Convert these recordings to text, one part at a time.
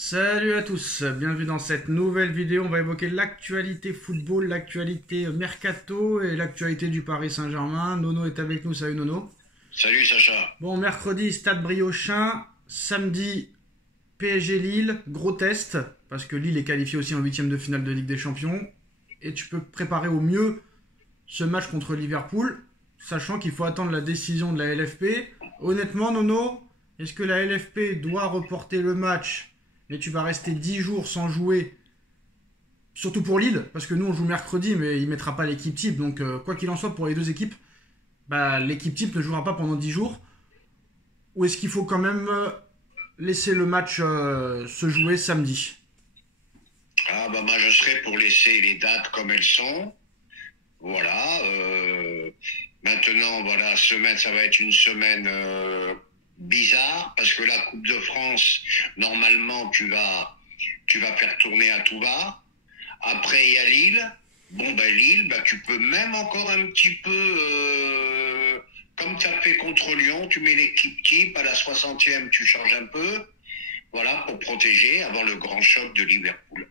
Salut à tous, bienvenue dans cette nouvelle vidéo. On va évoquer l'actualité football, l'actualité mercato et l'actualité du Paris Saint-Germain. Nono est avec nous, salut Nono. Salut Sacha. Bon, mercredi, Stade Briochin, samedi, PSG Lille, gros test, parce que Lille est qualifié aussi en huitième de finale de Ligue des Champions. Et tu peux préparer au mieux ce match contre Liverpool, sachant qu'il faut attendre la décision de la LFP. Honnêtement, Nono, est-ce que la LFP doit reporter le match, mais tu vas rester 10 jours sans jouer, surtout pour Lille, parce que nous on joue mercredi, mais il ne mettra pas l'équipe type. Donc quoi qu'il en soit pour les deux équipes, l'équipe type ne jouera pas pendant 10 jours. Ou est-ce qu'il faut quand même laisser le match se jouer samedi? Moi je serais pour laisser les dates comme elles sont. Voilà. Maintenant, voilà, ça va être une semaine bizarre, parce que la Coupe de France, normalement, tu vas faire tourner à tout va. Après, il y a Lille. Lille, tu peux même encore un petit peu, comme tu as fait contre Lyon, tu mets l'équipe type, à la 60e, tu changes un peu. Voilà, pour protéger avant le grand choc de Liverpool.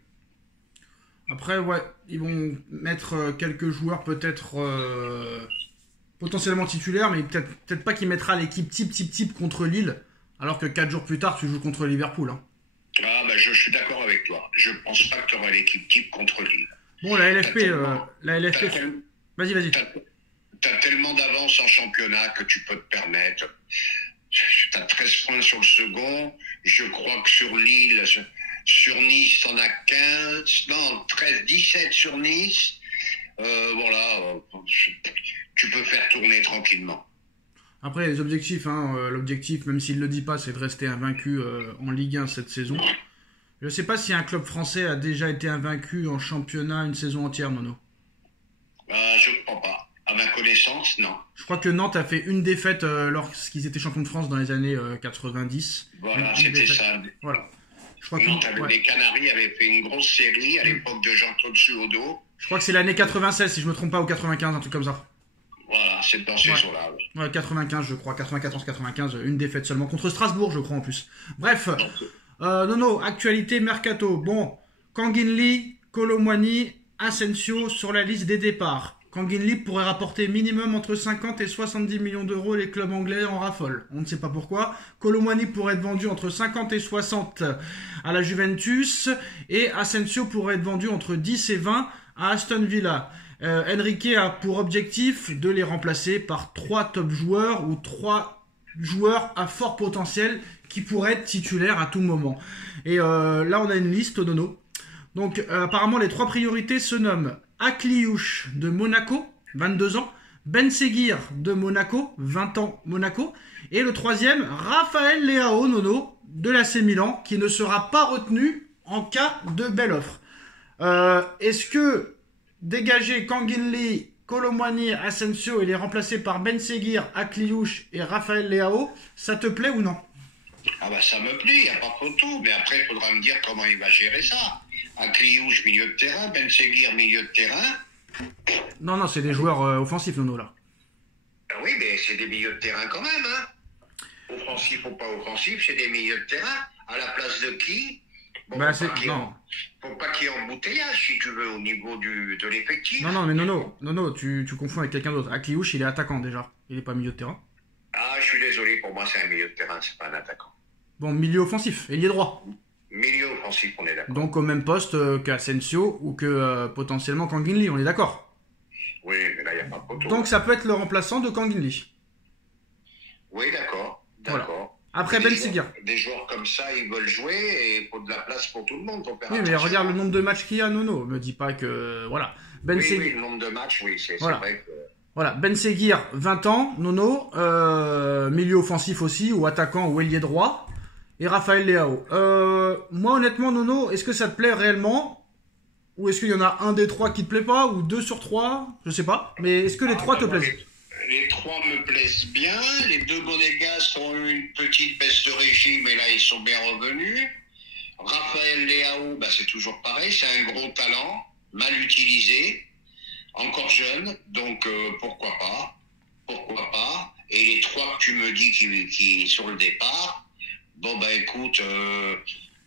Après, ouais, ils vont mettre quelques joueurs peut-être potentiellement titulaires, mais peut-être pas qu'il mettra l'équipe type contre Lille, alors que 4 jours plus tard, tu joues contre Liverpool. Hein. Je suis d'accord avec toi. Je pense pas que tu auras l'équipe type contre Lille. Bon, la LFP... Vas-y. T'as tellement d'avance en championnat que tu peux te permettre. T'as 13 points sur le second. Je crois que sur Lille, sur Nice, t'en as 15. Non, 13, 17 sur Nice. Tu peux faire tourner tranquillement. Après, les objectifs, l'objectif, même s'il ne le dit pas, c'est de rester invaincu en Ligue 1 cette saison. Je ne sais pas si un club français a déjà été invaincu en championnat une saison entière, Nono. Je ne crois pas. À ma connaissance, non. Je crois que Nantes a fait une défaite lorsqu'ils étaient champions de France dans les années 90. Voilà, c'était ça. Voilà. Les Canaries avaient fait une grosse série à l'époque de Jean-Claude Suodo. Je crois que c'est l'année 96, si je ne me trompe pas, ou 95, un truc comme ça. Voilà, c'est dans ces eaux-là. Ouais, 95, je crois, 94-95, une défaite seulement, contre Strasbourg, je crois, en plus. Bref, Nono, actualité mercato. Bon, Kanginli, Kolo Muani, Asensio sur la liste des départs. Kanginli pourrait rapporter minimum entre 50 et 70 millions d'euros, les clubs anglais en raffolent. On ne sait pas pourquoi. Kolo Muani pourrait être vendu entre 50 et 60 à la Juventus, et Asensio pourrait être vendu entre 10 et 20 à Aston Villa. Enrique a pour objectif de les remplacer par 3 top joueurs ou 3 joueurs à fort potentiel qui pourraient être titulaires à tout moment. Et là, on a une liste, Nono. Donc, apparemment, les 3 priorités se nomment Akliouche de Monaco, 22 ans, Ben Seguir de Monaco, 20 ans Monaco, et le 3e, Raphaël Leao, Nono, de l'AC Milan, qui ne sera pas retenu en cas de belle offre. Est-ce que dégager Kanginli, Kolo Muani, Asensio et les remplacer par Ben Seguir, Akliouche et Raphaël Leao, ça te plaît ou non? Ça me plaît, il n'y a pas photo, mais après il faudra me dire comment il va gérer ça. Akliouche, milieu de terrain, Ben Seguir, milieu de terrain. Non, c'est des joueurs offensifs, Nono, là. Oui, mais c'est des milieux de terrain quand même, hein. Offensif ou pas offensif, c'est des milieux de terrain. À la place de qui? Faut pas qu'il y ait embouteillage, si tu veux, au niveau de l'effectif. Non, mais Nono, tu confonds avec quelqu'un d'autre. Akliouche, il est attaquant déjà. Il n'est pas milieu de terrain. Je suis désolé, pour moi c'est un milieu de terrain, c'est pas un attaquant. Bon, milieu offensif, ailier droit. Milieu offensif, on est d'accord. Donc au même poste qu'Asensio ou que potentiellement Kanginli, on est d'accord. Oui, mais là il n'y a pas de poteau. Donc ça peut être le remplaçant de Kanginli. Oui, d'accord. Voilà. Après Ben Seguir. Des joueurs comme ça, ils veulent jouer et il faut de la place pour tout le monde. Oui, mais regarde le nombre de matchs qu'il y a, Nono. Me dis pas que... Voilà. Oui, le nombre de matchs, oui, c'est vrai que... Voilà, Ben Seguir, 20 ans, Nono, milieu offensif aussi, ou attaquant, ou ailier droit, et Raphaël Leao. Moi, honnêtement, Nono, est-ce que ça te plaît réellement? Ou est-ce qu'il y en a un des 3 qui te plaît pas? Ou 2 sur 3? Je sais pas. Mais est-ce que les 3 te plaisent? Les 3 me plaisent bien. Les 2 Monégasques ont eu une petite baisse de régime, et là, ils sont bien revenus. Raphaël Leao, c'est toujours pareil, c'est un gros talent, mal utilisé. Encore jeune, donc pourquoi pas. Et les 3 que tu me dis qui sur le départ, écoute,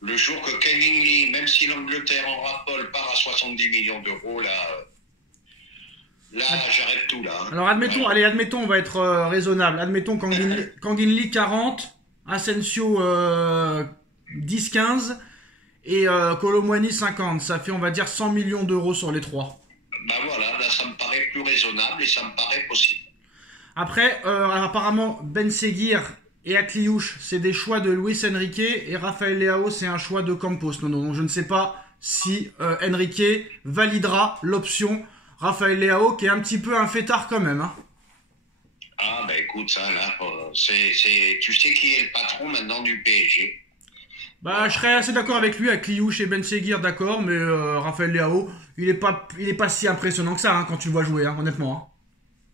Le jour que Kenny Lee, même si l'Angleterre en raffole, part à 70 millions d'euros, là, j'arrête tout, là. Alors admettons, Voilà. allez, admettons, on va être raisonnable. Admettons Kangin Lee 40, Asensio 10-15 et Kolo Muani 50. Ça fait, on va dire, 100 millions d'euros sur les trois. Bah voilà, là, ça me paraît plus raisonnable et ça me paraît possible. Après, apparemment, Ben Seguir et Akliouche, c'est des choix de Luis Enrique et Rafael Leao, c'est un choix de Campos. Non, non, donc je ne sais pas si Enrique validera l'option Rafael Leao, qui est un petit peu un fêtard quand même. Hein. Ah, bah écoute, ça, là, tu sais qui est le patron maintenant du PSG? Bah, je serais assez d'accord avec lui, avec Kliouche et Ben Seguir, d'accord, mais Rafael Leao, il est pas si impressionnant que ça hein, quand tu le vois jouer, hein, honnêtement. Hein.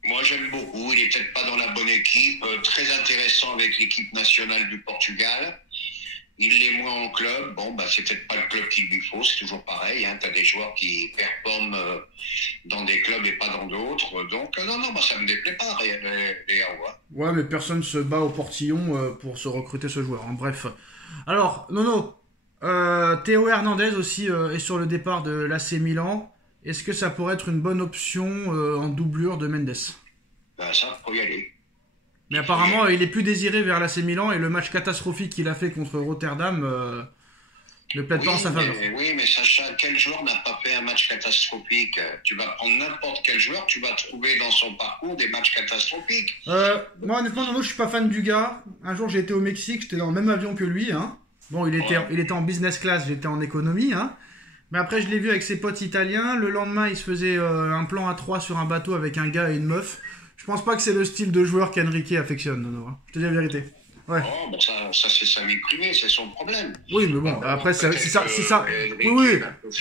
Moi, j'aime beaucoup. Il est peut-être pas dans la bonne équipe. Très intéressant avec l'équipe nationale du Portugal. Il l'est moins en club. Bon, bah, c'est peut-être pas le club qu'il lui faut. C'est toujours pareil. Hein. T'as des joueurs qui performent dans des clubs et pas dans d'autres. Donc, non, non, bah, ça me déplaît pas, les Awa. Ouais, mais personne se bat au portillon pour se recruter ce joueur. Hein. Bref. Alors, Nono, Théo Hernandez aussi est sur le départ de l'AC Milan. Est-ce que ça pourrait être une bonne option en doublure de Mendes? Bah, ça, faut y aller. Mais apparemment, il est plus désiré vers l'AC Milan et le match catastrophique qu'il a fait contre Rotterdam ne plaide pas en sa faveur. Oui, mais Sacha, quel joueur n'a pas fait un match catastrophique? Tu vas prendre n'importe quel joueur, tu vas trouver dans son parcours des matchs catastrophiques. Moi, honnêtement, Nono, je suis pas fan du gars. Un jour, j'ai été au Mexique, j'étais dans le même avion que lui. Hein. Bon, il était en business class, j'étais en économie. Hein. Mais après, je l'ai vu avec ses potes italiens. Le lendemain, il se faisait un plan à 3 sur un bateau avec un gars et une meuf. Je pense pas que c'est le style de joueur qu'Enrique affectionne, Nono. Hein. Je te dis la vérité. Ouais. Oh, bon, ça c'est sa vie privée, c'est son problème. Oui, mais bon, après, c'est ça. Oui, oui.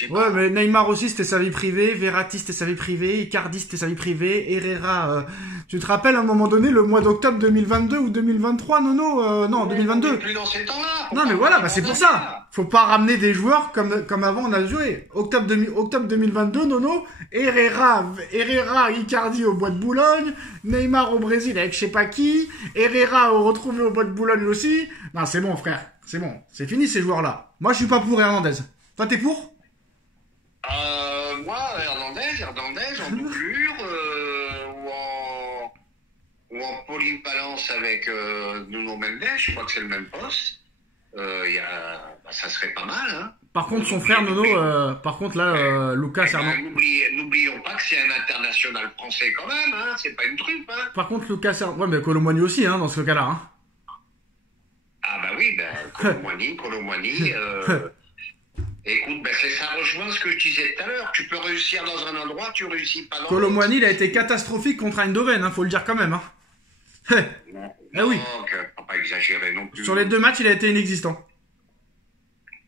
Ouais, mais Neymar aussi, c'était sa vie privée. Verratti, c'était sa vie privée. Icardi, c'était sa vie privée. Herrera, tu te rappelles à un moment donné, le mois d'octobre 2022 ou 2023, Nono non, 2022. On est plus dans ces temps-là. Non, mais voilà, bah, c'est pour ça. Faut pas ramener des joueurs comme avant on a joué. Octobre 2022, Nono. Herrera, Icardi au Bois de Boulogne. Neymar au Brésil avec je sais pas qui. Herrera retrouvé au Bois de Boulogne aussi. Non, c'est bon, frère. C'est bon. C'est fini, ces joueurs-là. Moi, je suis pas pour Hernandez. Toi, t'es pour? Moi, Hernandez en doublure ou en polyvalence avec Nuno Mendes, je crois que c'est le même poste. Ça serait pas mal. Hein. Par contre, son frère Nono, Lucas Hernandez. N'oublions pas que c'est un international français quand même, hein. C'est pas une truffe. Hein. Par contre, Lucas Hernandez. Ouais, mais Kolo Muani aussi, hein, dans ce cas-là. Hein. Ah bah oui, Kolo Muani. Écoute, ça rejoint ce que je disais tout à l'heure. Tu peux réussir dans un endroit, tu réussis pas dans l'autre. Kolo Muani, il a été catastrophique contre Eindhoven, hein, faut le dire quand même. Hein. Oui. Faut pas exagérer non plus. Sur les 2 matchs, il a été inexistant.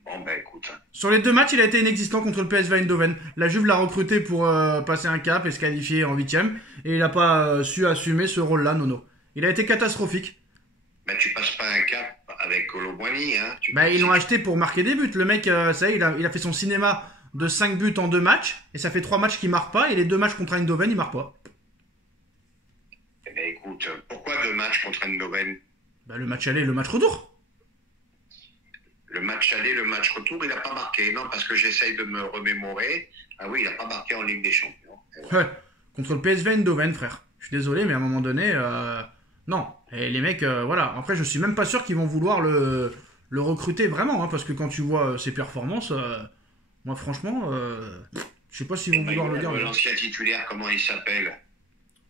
Bon, écoute. Sur les 2 matchs, il a été inexistant contre le PSV Eindhoven. La Juve l'a recruté pour passer un cap et se qualifier en 8ème. Et il n'a pas su assumer ce rôle-là, Nono. Il a été catastrophique. Mais tu passes pas un cap avec Kolo Muani, hein. Ils l'ont acheté pour marquer des buts. Le mec, ça y est, il a fait son cinéma de 5 buts en 2 matchs. Et ça fait 3 matchs qu'il marque pas. Et les 2 matchs contre Eindhoven, il marque pas. Eh ben écoute, pourquoi 2 matchs contre Eindhoven? Le match aller et le match retour. Le match aller, le match retour, il n'a pas marqué. Non, parce que j'essaye de me remémorer. Ah oui, il n'a pas marqué en Ligue des Champions. Ouais. Contre le PSV Eindhoven, frère. Je suis désolé, mais à un moment donné, non. Et les mecs, voilà. Après, je suis même pas sûr qu'ils vont vouloir le recruter vraiment, hein, parce que quand tu vois ses performances, moi, franchement, je sais pas s'ils vont vouloir le garder. L'ancien titulaire, comment il s'appelle?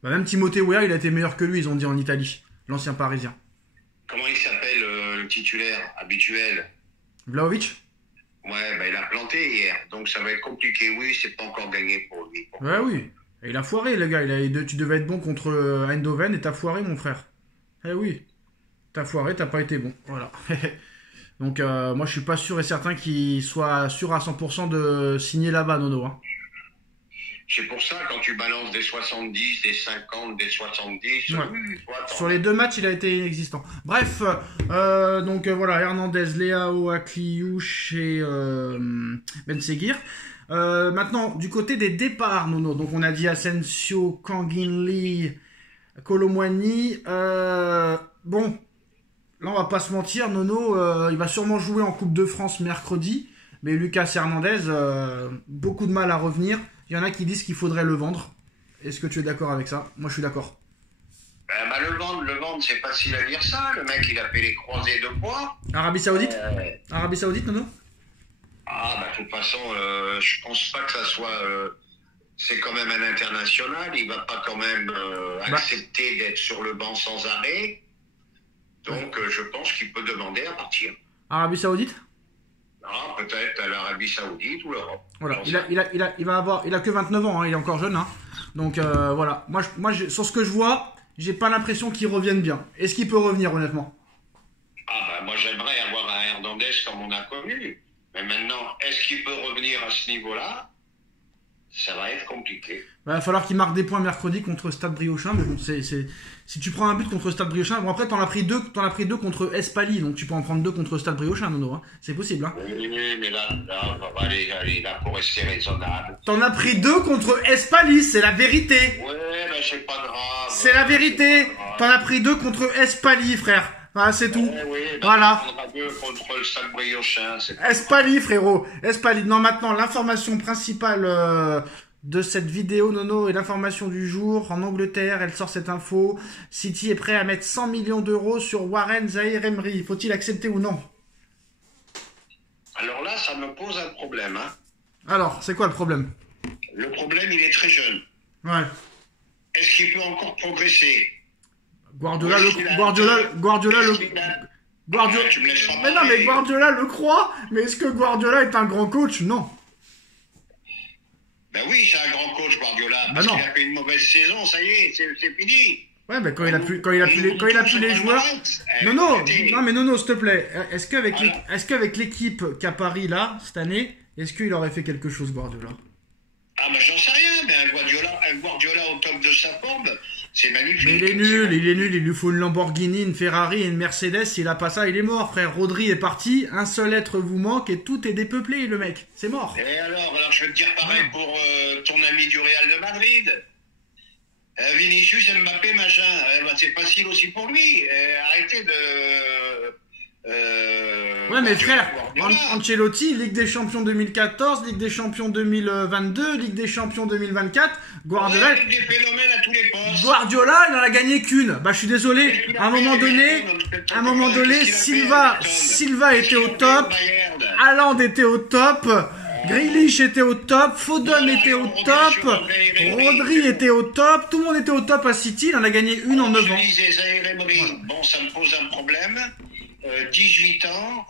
Même Timothée Weah, il a été meilleur que lui, ils ont dit en Italie. L'ancien Parisien. Comment il s'appelle le titulaire habituel? Vlahovic? Ouais, il a planté hier, donc ça va être compliqué. Oui, c'est pas encore gagné pour lui. Ouais, oui. Et il a foiré, le gars. Tu devais être bon contre Eindhoven et t'as foiré, mon frère. Eh oui. T'as foiré, t'as pas été bon. Voilà. Donc, moi, je suis pas sûr et certain qu'il soit sûr à 100% de signer là-bas, Nono. Hein. C'est pour ça, quand tu balances des 70, des 50, des 70... Ouais. Sur les 2 matchs, il a été inexistant. Bref, voilà, Hernandez, Leao, Akliouche et Ben Seguir. Maintenant, du côté des départs, Nono. Donc, on a dit Asensio, Kangin Lee, Kolo Muani. Bon, là, on va pas se mentir, Nono, il va sûrement jouer en Coupe de France mercredi. Mais Lucas Hernandez, beaucoup de mal à revenir. Il y en a qui disent qu'il faudrait le vendre. Est-ce que tu es d'accord avec ça? Moi, je suis d'accord. Le vendre, c'est facile à dire ça. Le mec, il a fait les croisés de poids. Arabie Saoudite Arabie Saoudite, Nono? De toute façon, je pense pas que ça soit... c'est quand même un international. Il va pas quand même accepter d'être sur le banc sans arrêt. Donc, je pense qu'il peut demander à partir. Arabie Saoudite? Peut-être à l'Arabie Saoudite ou l'Europe. Voilà, il a que 29 ans, hein, il est encore jeune. Hein. Donc voilà, moi sur ce que je vois, j'ai pas l'impression qu'il revienne bien. Est-ce qu'il peut revenir honnêtement? Moi j'aimerais avoir un Hernandez comme on a connu. Mais maintenant, est-ce qu'il peut revenir à ce niveau-là? Ça va être compliqué. Il va falloir qu'il marque des points mercredi contre Stade Briochin. Mais bon, si tu prends un but contre Stade Briochin, bon après t'en as pris deux contre Espali, donc tu peux en prendre deux contre Stade Briochin, Nono. Hein. C'est possible. Hein. Oui, mais là, là, pour rester raisonnable. T'en as pris deux contre Espali, c'est la vérité. Ouais, mais c'est pas grave. C'est la vérité. T'en as pris deux contre Espali, frère. Voilà, c'est tout. Oui, voilà. On a deux contre le Stade Briochin. Espali, frérot. Espali. Non, maintenant, l'information principale de cette vidéo, Nono, et l'information du jour. En Angleterre, elle sort cette info. City est prêt à mettre 100 millions d'euros sur Warren Zaïre-Emery. Faut-il accepter ou non? Alors là, ça me pose un problème. Hein. Alors, c'est quoi le problème? Le problème, il est très jeune. Ouais. Est-ce qu'il peut encore progresser? Guardiola, tu me laisses pas mais non, mais Guardiola le croit. Mais est-ce que Guardiola est un grand coach? Non. Ben oui, c'est un grand coach, Guardiola. Ben Parce non. qu'il a fait une mauvaise saison, ça y est, c'est fini. Ouais, mais quand il a plus les joueurs. Non, mais Nono, s'il te plaît. Est-ce qu'avec l'équipe qu'a Paris là cette année, est-ce qu'il aurait fait quelque chose, Guardiola? J'en sais rien, mais un Guardiola au top de sa forme, c'est magnifique. Mais il est nul, il lui faut une Lamborghini, une Ferrari et une Mercedes. S'il a pas ça, il est mort, frère. Rodri est parti, un seul être vous manque et tout est dépeuplé, le mec. C'est mort. Et alors je vais te dire pareil pour ton ami du Real de Madrid. Vinicius, Mbappé, machin. C'est facile aussi pour lui. Arrêtez de... Ouais, mais frère, Ancelotti, Ligue des Champions 2014, Ligue des Champions 2022, Ligue des Champions 2024, Guardiola... des phénomènes à tous les postes. Guardiola, il n'en a gagné qu'une. Bah, je suis désolé. À un moment donné, Silva était au top, Haaland était au top, Grealish était au top, Foden était au top, Rodri était au top, tout le monde était au top à City, il en a gagné une en 9 ans. Bon, ça me pose un problème. 18 ans.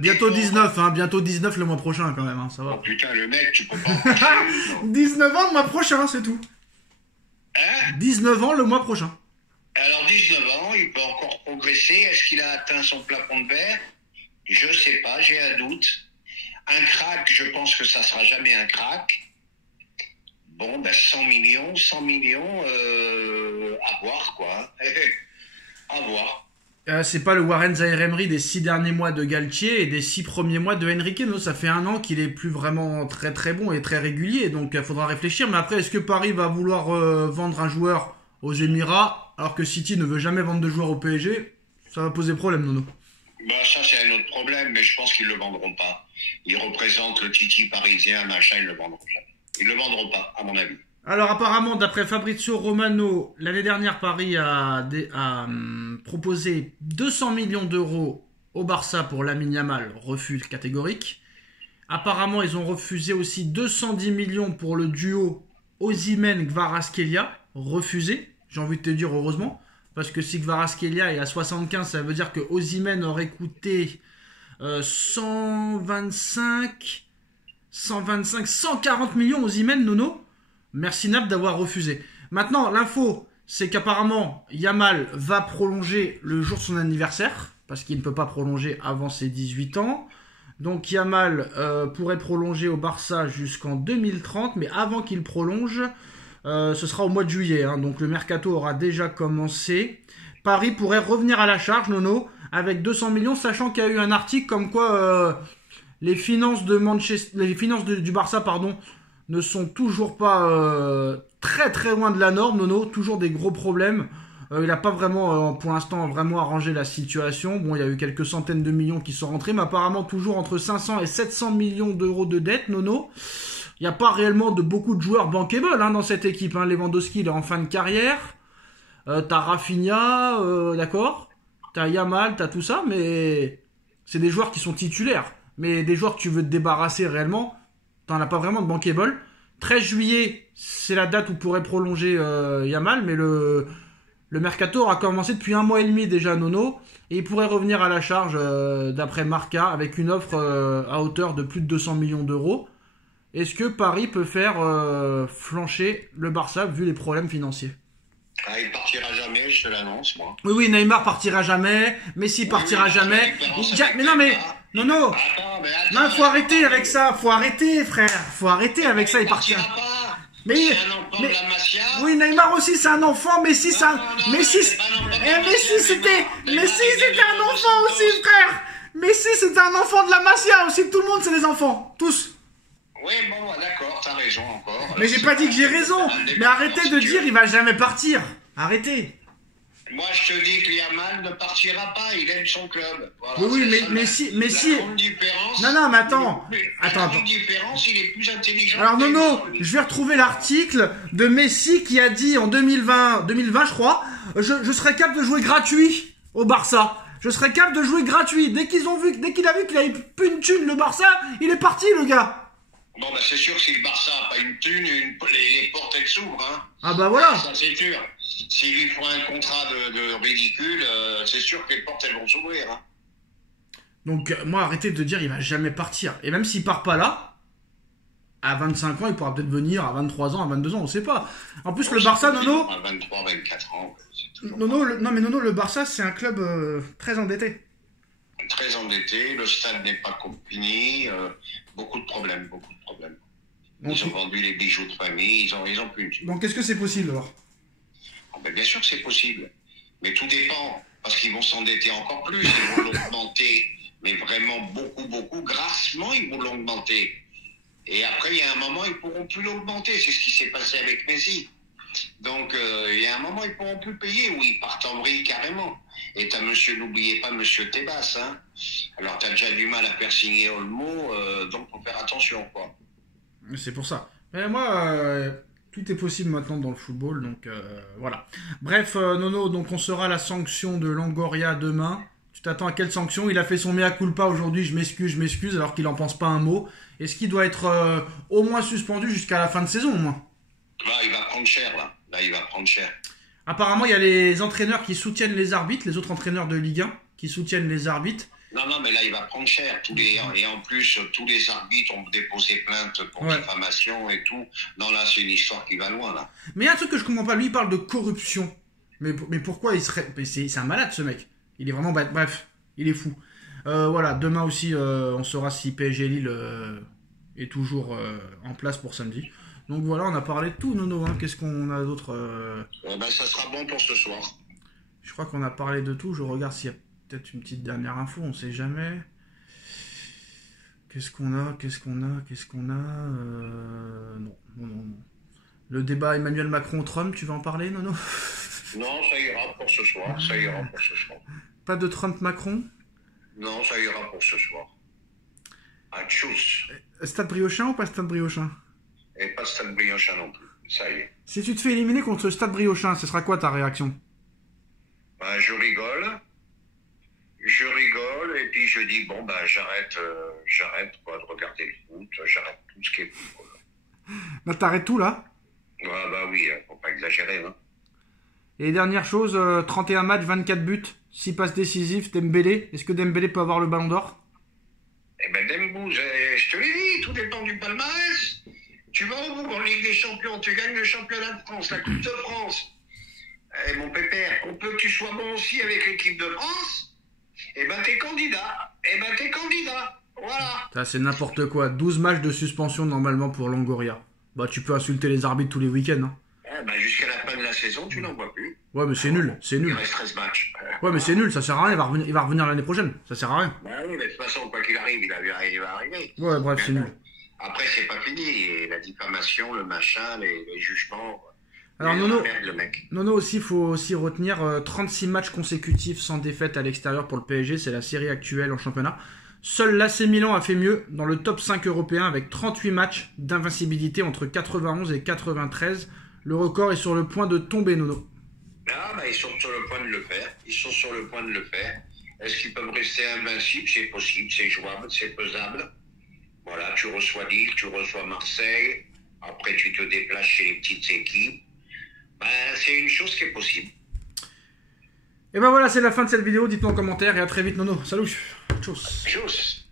Bientôt 19, hein, bientôt 19 le mois prochain quand même, hein, ça va. Oh putain, le mec, tu peux pas en passer 19 ans le mois prochain, c'est tout. Hein? 19 ans le mois prochain. Alors 19 ans, il peut encore progresser. Est-ce qu'il a atteint son plafond de verre? Je sais pas, j'ai un doute. Un crack, je pense que ça sera jamais un crack. Bon, 100 millions, à voir quoi. À voir. C'est pas le Warren Zaïre-Emery des 6 derniers mois de Galtier et des 6 premiers mois de Enrique. Non, ça fait un an qu'il est plus vraiment très très bon et très régulier. Donc il faudra réfléchir. Mais après, est-ce que Paris va vouloir vendre un joueur aux Émirats alors que City ne veut jamais vendre de joueurs au PSG? Ça va poser problème, Nono. Ça c'est un autre problème, mais je pense qu'ils le vendront pas. Ils représentent le Titi parisien, machin, ils le vendront jamais. Ils le vendront pas, à mon avis. Alors apparemment, d'après Fabrizio Romano, l'année dernière, Paris a proposé 200 millions d'euros au Barça pour Lamine Yamal, refus catégorique. Apparemment, ils ont refusé aussi 210 millions pour le duo Osimhen-Kvaratskhelia, refusé. J'ai envie de te dire heureusement, parce que si Kvaratskhelia est à 75, ça veut dire que Osimhen aurait coûté 140 millions Osimhen, Nono. Merci Nap d'avoir refusé. Maintenant, l'info, c'est qu'apparemment, Yamal va prolonger le jour de son anniversaire, parce qu'il ne peut pas prolonger avant ses 18 ans. Donc Yamal pourrait prolonger au Barça jusqu'en 2030, mais avant qu'il prolonge, ce sera au mois de juillet. Hein, donc le mercato aura déjà commencé. Paris pourrait revenir à la charge, Nono, avec 200 millions, sachant qu'il y a eu un article comme quoi les finances du Barça, ne sont toujours pas très très loin de la norme, Nono, toujours des gros problèmes. Il n'a pas vraiment, pour l'instant, vraiment arrangé la situation. Bon, il y a eu quelques centaines de millions qui sont rentrés, mais apparemment toujours entre 500 et 700 millions d'euros de dette, Nono. Il n'y a pas réellement de beaucoup de joueurs bankable dans cette équipe. Lewandowski, il est en fin de carrière. T'as Rafinha, d'accord. T'as Yamal, t'as tout ça, mais c'est des joueurs qui sont titulaires. Mais des joueurs que tu veux te débarrasser réellement, t'en as pas vraiment de bankable. 13 juillet, c'est la date où pourrait prolonger Yamal, mais le mercato a commencé depuis 1 mois et demi déjà, Nono, et il pourrait revenir à la charge d'après Marca avec une offre à hauteur de plus de 200 millions d'euros. Est-ce que Paris peut faire flancher le Barça vu les problèmes financiers? Il partira jamais, je te l'annonce, moi. Oui, Neymar partira jamais, Messi partira jamais. Mais non, mais non, non. Non, faut arrêter avec ça, faut arrêter, frère, faut arrêter avec ça, il partira pas. Mais, c'est un enfant de la Masia. Oui, Neymar aussi c'est un enfant, Messi c'est un... Messi c'était un enfant aussi, frère. Messi c'était un enfant de la Masia aussi, tout le monde c'est des enfants, tous. Oui, bon, d'accord, t'as raison encore. Mais j'ai pas dit que j'ai raison, mais arrêtez de dire il va jamais partir. Arrêtez. Moi, je te dis que Yamal ne partira pas, il aime son club. Voilà, oui, mais si... La grande différence... Non, mais attends. La grande différence, il est plus intelligent. Alors, non, je vais retrouver l'article de Messi qui a dit en 2020, je crois, je serais capable de jouer gratuit au Barça. Je serais capable de jouer gratuit. Dès qu'il a vu qu'il avait plus une thune, le Barça, il est parti, le gars. Bon, bah, c'est sûr que si le Barça n'a pas une thune, les portes, elles s'ouvrent, hein. Ah, bah voilà. Ça, c'est sûr. S'il lui prend un contrat de ridicule, c'est sûr que les portes, elles vont s'ouvrir, hein. Donc, moi, arrêtez de dire il va jamais partir. Et même s'il part pas là, à 25 ans, il pourra peut-être venir, à 23 ans, à 22 ans, on sait pas. En plus, le Barça, Nono... À 23, 24 ans, c'est toujours... Nono, le Barça, c'est un club très endetté. Très endetté, le stade n'est pas fini, beaucoup de problèmes. Ils ont vendu les bijoux de famille, ils ont plus une thune. Donc, est-ce que c'est possible, alors? Bien sûr que c'est possible, mais tout dépend, parce qu'ils vont s'endetter encore plus, ils vont l'augmenter, mais vraiment beaucoup, grassement ils vont l'augmenter. Et après, il y a un moment, ils pourront plus l'augmenter, c'est ce qui s'est passé avec Messi. Donc, il y a un moment, ils pourront plus payer, ou ils partent en vrille carrément. Et n'oubliez pas monsieur Tebas, hein. Alors, t'as déjà du mal à faire signer Olmo, donc faut faire attention, quoi. C'est pour ça. Mais moi, tout est possible maintenant dans le football, donc voilà. Bref, Nono, donc on sera la sanction de Longoria demain. Tu t'attends à quelle sanction? Il a fait son mea culpa aujourd'hui, je m'excuse, alors qu'il en pense pas un mot. Est-ce qu'il doit être au moins suspendu jusqu'à la fin de saison, au moins? Là, il va prendre cher, là. Il va prendre cher. Apparemment, il y a les entraîneurs qui soutiennent les arbitres, les autres entraîneurs de Ligue 1 qui soutiennent les arbitres. Non, mais là, il va prendre cher. Et en plus, tous les arbitres ont déposé plainte pour diffamation et tout. Non, là, c'est une histoire qui va loin, là. Mais il y a un truc que je comprends pas. Lui, il parle de corruption. Mais pourquoi il serait... C'est un malade, ce mec. Il est vraiment... Bref, il est fou. Voilà, demain aussi, on saura si PSG Lille est toujours en place pour samedi. Donc voilà, on a parlé de tout, Nono. Hein. Qu'est-ce qu'on a d'autre ça sera bon pour ce soir. Je crois qu'on a parlé de tout. Je regarde s'il y a peut-être une petite dernière info, on sait jamais. Qu'est-ce qu'on a Non. Le débat Emmanuel Macron-Trump, tu vas en parler, Nono? Non, ça ira pour ce soir. Pas de Trump-Macron? Non, ça ira pour ce soir. À tchuss. Stade Briochin ou pas Stade Briochin? Et pas Stade Briochin non plus. Ça y est. Si tu te fais éliminer contre Stade Briochin, ce sera quoi ta réaction? Je rigole. Et puis je dis bon j'arrête quoi, de regarder le foot, j'arrête tout ce qui est football. Là t'arrêtes tout là? Oui, faut pas exagérer, hein. Et dernière chose, 31 matchs, 24 buts, 6 passes décisives, Dembélé. Est-ce que Dembélé peut avoir le ballon d'or? Dembélé, je te l'ai dit, tout dépend du palmarès. Tu vas au bout en Ligue des Champions, tu gagnes le championnat de France, la Coupe de France. Mon pépère, on peut que tu sois bon aussi avec l'équipe de France. T'es candidat. Voilà. Ça, c'est n'importe quoi. 12 matchs de suspension normalement pour Longoria. Tu peux insulter les arbitres tous les week-ends. Hein. Jusqu'à la fin de la saison, tu n'en vois plus. Ouais, mais c'est nul. Il reste 13 matchs. Ouais, mais c'est nul, ça sert à rien. Il va revenir l'année prochaine. Ça sert à rien. Oui, mais de toute façon, quoi qu'il arrive, il va arriver. Ouais, bref, c'est nul. Après, c'est pas fini. Et la diffamation, le machin, les jugements. Alors Mais Nono, merde, le mec. Nono aussi, il faut aussi retenir 36 matchs consécutifs sans défaite à l'extérieur pour le PSG, c'est la série actuelle en championnat. Seul l'AC Milan a fait mieux dans le top 5 européen avec 38 matchs d'invincibilité entre 91 et 93. Le record est sur le point de tomber, Nono. Ah, bah, ils sont sur le point de le faire. Ils sont sur le point de le faire. Est-ce qu'ils peuvent rester invincibles? C'est possible, c'est jouable, c'est faisable. Voilà, tu reçois Lille, tu reçois Marseille. Après, tu te déplaces chez les petites équipes. Ben, c'est une chose qui est possible. Et ben voilà, c'est la fin de cette vidéo. Dites-nous en commentaire et à très vite, Nono. Salut. Tchuss. Tchuss.